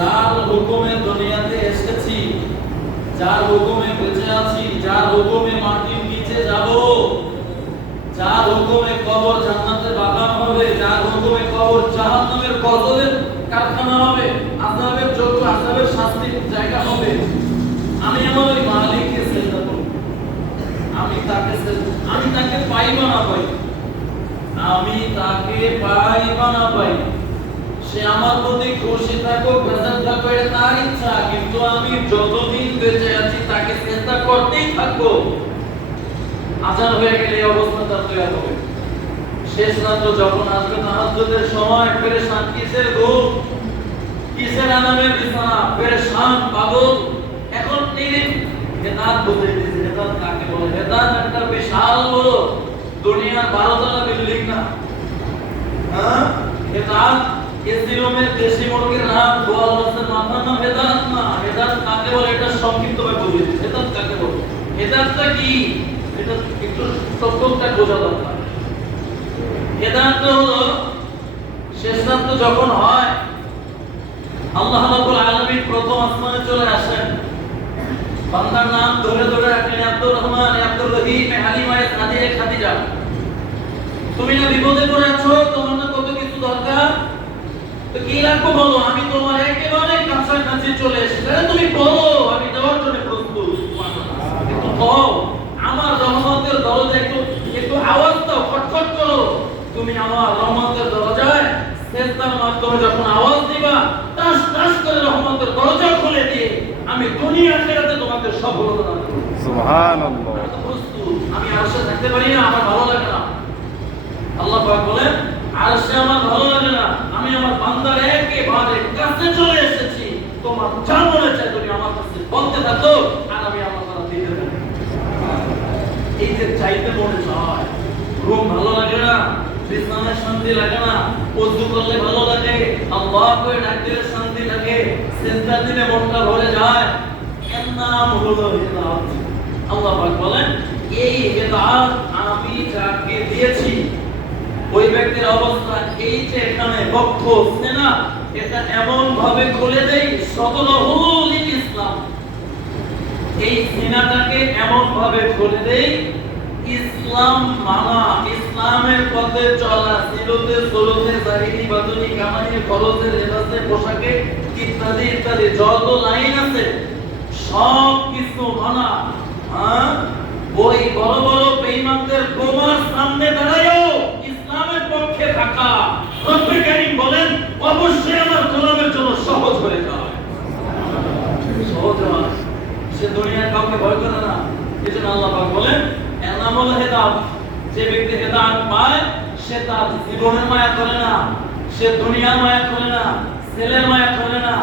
যার হুকুমে দুনিয়াতে এসেছি, যার হুকুমে বেঁচে আছি, যার হুকুমে মাটির নিচে যাব, যার হুকুমে কবর জান্নাতের বাগান হবে, যার হুকুমে কবর জাহান্নামের গজলের কারখানা হবে, আযাবের যোগ্য আযাবের শাস্তির জায়গা হবে, আমি আমার ওই মালিককে সিজদা করব। আমি তাকে পাইবা না পাই, আমি তাকে পাইবা না পাই, সে আমার প্রতি খুশি থাকুক বেজার থাকুক এটা তার ইচ্ছা, কিন্তু আমি যতদিন বেঁচে আছি তাকে সিজদা করতেই থাকবো। আজান হয়ে গেলে এই অবস্থাটা তৈরি হবে। শেষ রাত যখন আসবে তাহাজ্জুদের সময়, পেরেশান কিসের ঘুম, কিসের আরামের বিছানা, পেরেশান পাগল। এখন তিনি হেদায়েত বলতে দিয়েছে। হেদায়েত কাকে বলে? হেদায়েত একটা বিশাল বড় দুনিয়ার 12 তলা বিল্ডিং না। হ্যাঁ, হেদায়েত এসি রুমের দেশি মুরগির নাম, গোয়াল মাছের মাথার নাম হেদায়েত না। হেদায়েত কাকে বলে এটা সংক্ষিপ্তভাবে বলি। হেদায়েত কাকে বলে? হেদায়েতটা কি এটা একটু তত্ত্বটা বোঝা দরকার। হেদায়েত হলো শেষ রাত যখন হয়, আল্লাহ রাব্বুল আলামিন প্রথম আসমানে চলে আসেন, বান্দার নাম ধরে ধরে রাখলেন, আব্দুর রহমান, আব্দুর রহিম, হালিমা, সাদিয়া, খাদিজা। তুমি না বিপদে পড়ে আছো, তোমার না কত কিছু দরকার, তো কি লাগবে বলো, আমি তোমার একেবারে কাছাকাছি চলে এসেছি, তুমি বলো, আমি দেওয়ার জন্য প্রস্তুত। কিন্তু কও, আমার রহমতের দরজা একটু একটু আওয়াজ দাও, খটখট করো। তুমি আমার রহমতের দরজায় সিজদার মাধ্যমে যখন আওয়াজ দিবা, টাস টাস করে রহমতের দরজা খুলে দিয়ে আমি দুনিয়া আখিরাতে তোমাকে সফলতা দান করব। সুবহানাল্লাহ। আমি তো প্রস্তুত। আমি আরশে থাকতে পারি না, আমার ভালো লাগে না। আল্লাহ পাক বলেন, আরশে আমার ভালো লাগে না, আমি আমার বান্দার একেবারে কাছে চলে এসেছি। তোমার যা মনে চায় তুমি আমার কাছে বলতে থাকো, আর আমি আমার দ্বারা দিতে থাকি। এই যে চাইতে মনে চায়, ঘুম ভালো লাগে না, বিছানায় শান্তি লাগে না, ওযু করলে ভালো লাগে, আল্লাহ করে ডাকলে শান্তি লাগে, সিজদা দিলে মনটা ভরে যায়, এর নাম হলো হেদায়েত। আল্লাহ পাক বলেন, এই হেদায়েত আমি যাকে দিয়েছি ওই ব্যক্তির অবস্থা এই যে এখানে বক্ষ সিনা এটা এমন ভাবে খুলে দেই, সদরহুল ইসলাম, এই সিনাটাকে এমন ভাবে খুলে দেই, ইসলাম মানা, ইসলামের পথে চলা, সিরতে সুরতে জাহিরি বাদুনি কামানি খরচে লেবাসে পোশাকে ইত্যাদি ইত্যাদি যত লাইন আছে সব কিছু মানা। ওই বড় বড় বেঈমানদের বোমার সামনে দাঁড়ায়ও ইসলামের পক্ষে থাকা। রব্বুল কারীম বলেন, অবশ্যই আমার গোলামের জন্য সহজ হয়ে যায়, সহজ হয়। সে দুনিয়ার কাউকে ভয় করে না। এজন্য আল্লাহ পাক বলেন, এর নাম হলো হেদায়েত। যে ব্যক্তি হেদায়েত পায় সে তার জীবনের মায়া করে না, সে দুনিয়ার মায়া করে না, ছেলের মায়া করে না,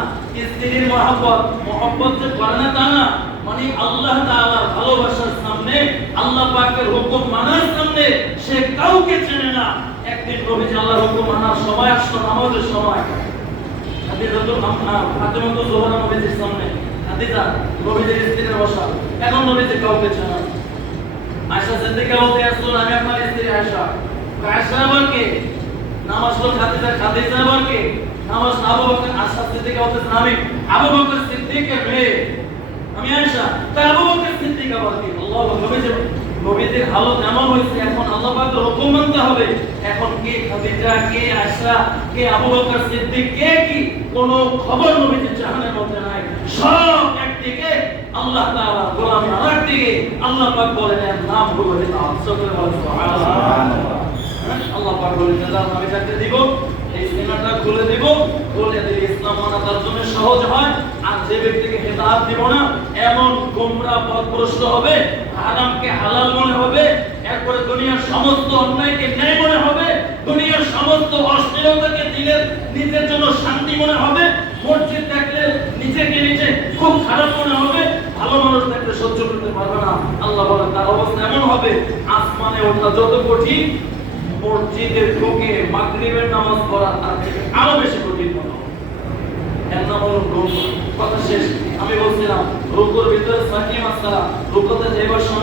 স্ত্রীর মহব্বত যে করে না তা না, মানে আল্লাহ তাআলার ভালোবাসার সামনে, আল্লাহ পাকের হুকুম মানার সামনে সে কাউকে চেনে না। একদিন নবীজি আল্লাহর হুকুম মানার সময় আসলো, নামাজের সময়, ফাতিমা জোহরা নবীজির সামনে, খাদিজা নবীজির স্ত্রীর বসা, এখন নবীজি কাউকে চেনে না। আয়েশা সিদ্দিকা বলতে আসলো, আমি আপনার স্ত্রী আয়েশা। আয়েশা আবার কে? নামাজ পড়ল খাদিজা, খাদিজা আবার কে? নামাজ আবু বকর। আয়েশা সিদ্দিকা বলতেছেন, আমি আবু বকর সিদ্দিকের মেয়ে, আমি আয়েশা। তাই আবু বকর সিদ্দিক আবার কে? আল্লাহু আকবার। নবীজির হালত এমন হয়েছে, এখন আল্লাহ পাকের হুকুম মানতে হবে। এখন কে খাদিজা, কে আয়েশা, কে আবু বকর সিদ্দিক, কে কি কোন খবর নবীজির জাহানের মধ্যে নাই। সব একদিকে আল্লাহ তাআলা গোলামি, আরেকদিকে আল্লাহ পাক বলেন এর নাম হলো হেদায়েত। সুবহানাল্লাহ। আল্লাহ পাক বলেন, হেদায়েত আমি যাকে দিব এই সিনাটা খুলে দিব, খুলে দিলে ইসলাম মানা তার জন্য সহজ হয়। আর যে ব্যক্তিকে হেদায়েত দিব না, এমন গোমরাহ পথভ্রষ্ট হবে, হারামকে হালাল মনে হবে, এরপরে দুনিয়ার সমস্ত অন্যায়কে ন্যায় মনে হবে, দুনিয়ার সমস্ত অশ্লীলতাকে দিলের নিজের জন্য শান্তি মনে হবে, মসজিদ দেখলে নিজেকে নিজে খুব খারাপ মনে হবে, ভালো মানুষ দেখলে সহ্য করতে পারবে না। আল্লাহ বলেন তার অবস্থা এমন হবে, আসমানে ওঠা যত কঠিন, মসজিদে ঢুকে মাগরিবের নামাজ পড়া তার থেকে আরো বেশি কঠিন মনে হবে। এর নাম হলো রুকু। কথা শেষ। আমি বলছিলাম রুকুর ভিতরে সাকিম আসসালাম, রুকুতে যাইবার সময়